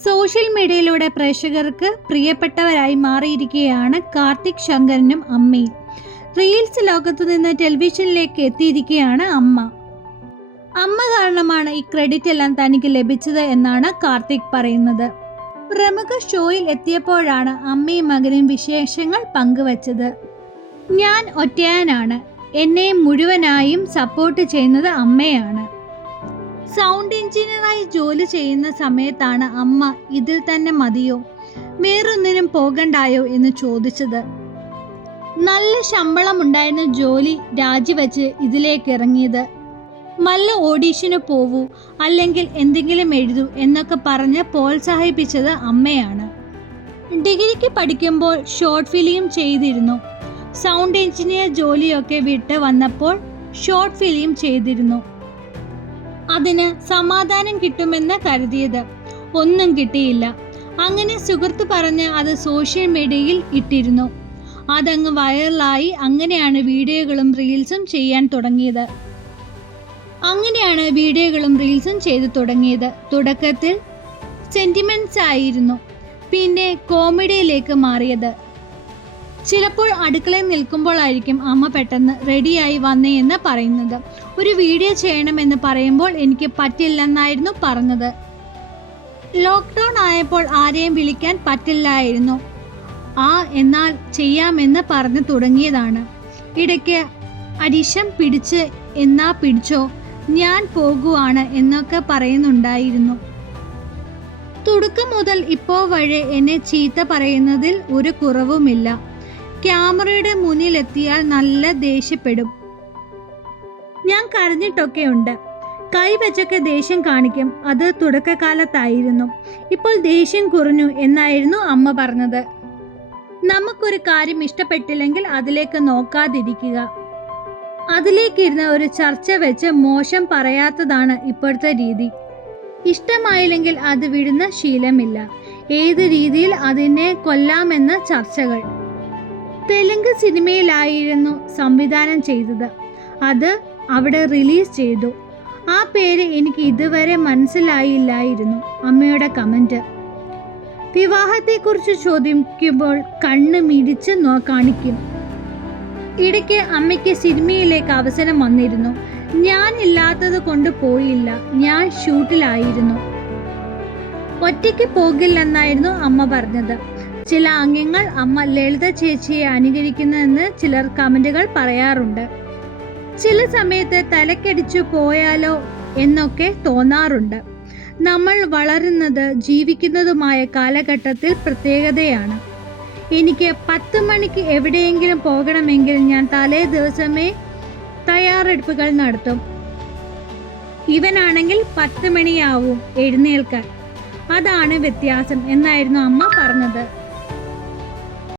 Social മീഡിയയിലൂടെ പ്രേക്ഷകർക്ക് പ്രിയപ്പെട്ടവരായി മാറിയിരിക്കുകയാണ് കാർത്തിക് ശങ്കരനും അമ്മയും. റീൽസ് ലോകത്തു നിന്ന് ടെലിവിഷനിലേക്ക് എത്തിയിരിക്കുകയാണ് അമ്മ കാരണമാണ് ഈ ക്രെഡിറ്റ് എല്ലാം തനിക്ക് ലഭിച്ചത് എന്നാണ് കാർത്തിക് പറയുന്നത്. പ്രമുഖ ഷോയിൽ എത്തിയപ്പോഴാണ് അമ്മയും മകനും വിശേഷങ്ങൾ പങ്കുവച്ചത്. ഞാൻ ഒറ്റയാനാണ്, എന്നെ മുഴുവനായും സപ്പോർട്ട് ചെയ്യുന്നത് അമ്മയാണ്. സൗണ്ട് എഞ്ചിനീയറായി ജോലി ചെയ്യുന്ന സമയത്താണ് അമ്മ ഇതിൽ തന്നെ മതിയോ, വേറൊന്നിനും പോകണ്ടായോ എന്ന് ചോദിച്ചത്. നല്ല ശമ്പളം ഉണ്ടായിരുന്ന ജോലി രാജിവെച്ച് ഇതിലേക്ക് ഇറങ്ങിയത്. നല്ല ഓഡീഷന് പോവൂ, അല്ലെങ്കിൽ എന്തെങ്കിലും എഴുതൂ എന്നൊക്കെ പറഞ്ഞ് പ്രോത്സാഹിപ്പിച്ചത് അമ്മയാണ്. ഡിഗ്രിക്ക് പഠിക്കുമ്പോൾ ഷോർട്ട് ഫിലിം ചെയ്തിരുന്നു. സൗണ്ട് എഞ്ചിനീയർ ജോലിയൊക്കെ വിട്ട് വന്നപ്പോൾ ഷോർട്ട് ഫിലിം ചെയ്തിരുന്നു. അതിന് സമാധാനം കിട്ടുമെന്ന് കരുതിയത്, ഒന്നും കിട്ടിയില്ല. അങ്ങനെ സുഹൃത്ത് പറഞ്ഞ് അത് സോഷ്യൽ മീഡിയയിൽ ഇട്ടിരുന്നു. അതങ്ങ് വൈറലായി. അങ്ങനെയാണ് വീഡിയോകളും റീൽസും ചെയ്തു തുടങ്ങിയത്. തുടക്കത്തിൽ സെന്റിമെന്റ്സ് ആയിരുന്നു, പിന്നെ കോമഡിയിലേക്ക് മാറിയത്. ചിലപ്പോൾ അടുക്കളയിൽ നിൽക്കുമ്പോഴായിരിക്കും അമ്മ പെട്ടെന്ന് റെഡിയായി വന്നേ എന്ന് പറയുന്നത്. ഒരു വീഡിയോ ചെയ്യണമെന്ന് പറയുമ്പോൾ എനിക്ക് പറ്റില്ലെന്നായിരുന്നു പറഞ്ഞത്. ലോക്ക്ഡൗൺ ആയപ്പോൾ ആരെയും വിളിക്കാൻ പറ്റില്ലായിരുന്നു. എന്നാൽ ചെയ്യാമെന്ന് പറഞ്ഞു തുടങ്ങിയതാണ്. ഇടയ്ക്ക് അരിശം പിടിച്ച് എന്നാ പിടിച്ചോ, ഞാൻ പോകുവാണ് എന്നൊക്കെ പറയുന്നുണ്ടായിരുന്നു. തുടക്കം മുതൽ ഇപ്പോൾ വരെ എന്നെ ചീത്ത പറയുന്നതിൽ ഒരു കുറവുമില്ല. ക്യാമറയുടെ മുന്നിലെത്തിയാൽ നല്ല ദേഷ്യപ്പെടും. ഞാൻ കരഞ്ഞിട്ടൊക്കെ ഉണ്ട്. കൈവച്ചൊക്കെ ദേഷ്യം കാണിക്കും. അത് തുടക്കകാലത്തായിരുന്നു. ഇപ്പോൾ ദേഷ്യം കുറഞ്ഞു എന്നായിരുന്നു അമ്മ പറഞ്ഞത്. നമുക്കൊരു കാര്യം ഇഷ്ടപ്പെട്ടില്ലെങ്കിൽ അതിലേക്ക് നോക്കാതിരിക്കുക. അതിലേക്കിരുന്ന് ഒരു ചർച്ച വെച്ച് മോശം പറയാത്തതാണ് ഇപ്പോഴത്തെ രീതി. ഇഷ്ടമായില്ലെങ്കിൽ അത് വിടുന്ന ശീലമില്ല. ഏത് രീതിയിൽ അതിനെ കൊല്ലാമെന്ന ചർച്ചകൾ. തെലുങ്ക് സിനിമയിലായിരുന്നു സംവിധാനം ചെയ്തത്. അത് അവിടെ റിലീസ് ചെയ്തു. ആ പേര് എനിക്ക് ഇതുവരെ മനസ്സിലായില്ലായിരുന്നു. അമ്മയുടെ കമന്റ്. വിവാഹത്തെക്കുറിച്ച് ചോദിക്കുമ്പോൾ കണ്ണ് മിടിച്ച് കാണിക്കും. ഇടയ്ക്ക് അമ്മയ്ക്ക് സിനിമയിലേക്ക് അവസരം വന്നിരുന്നു. ഞാൻ ഇല്ലാത്തത് കൊണ്ട് പോയില്ല. ഞാൻ ഷൂട്ടിലായിരുന്നു. ഒറ്റയ്ക്ക് പോകില്ലെന്നായിരുന്നു അമ്മ പറഞ്ഞത്. ചില അംഗങ്ങൾ അമ്മ ലളിത ചേച്ചിയെ അനുകരിക്കുന്നതെന്ന് ചിലർ കമന്റുകൾ പറയാറുണ്ട്. ചില സമയത്ത് തലക്കടിച്ചു പോയാലോ എന്നൊക്കെ തോന്നാറുണ്ട്. നമ്മൾ വളരുന്നത് ജീവിക്കുന്നതുമായ കാലഘട്ടത്തിൽ പ്രത്യേകതയാണ്. എനിക്ക് 10 മണിക്ക് എവിടെയെങ്കിലും പോകണമെങ്കിൽ ഞാൻ തലേ ദിവസമേ തയ്യാറെടുപ്പുകൾ നടത്തും. ഇവനാണെങ്കിൽ 10 മണിയാവും എഴുന്നേൽക്കാൻ. അതാണ് വ്യത്യാസം എന്നായിരുന്നു അമ്മ പറഞ്ഞത്.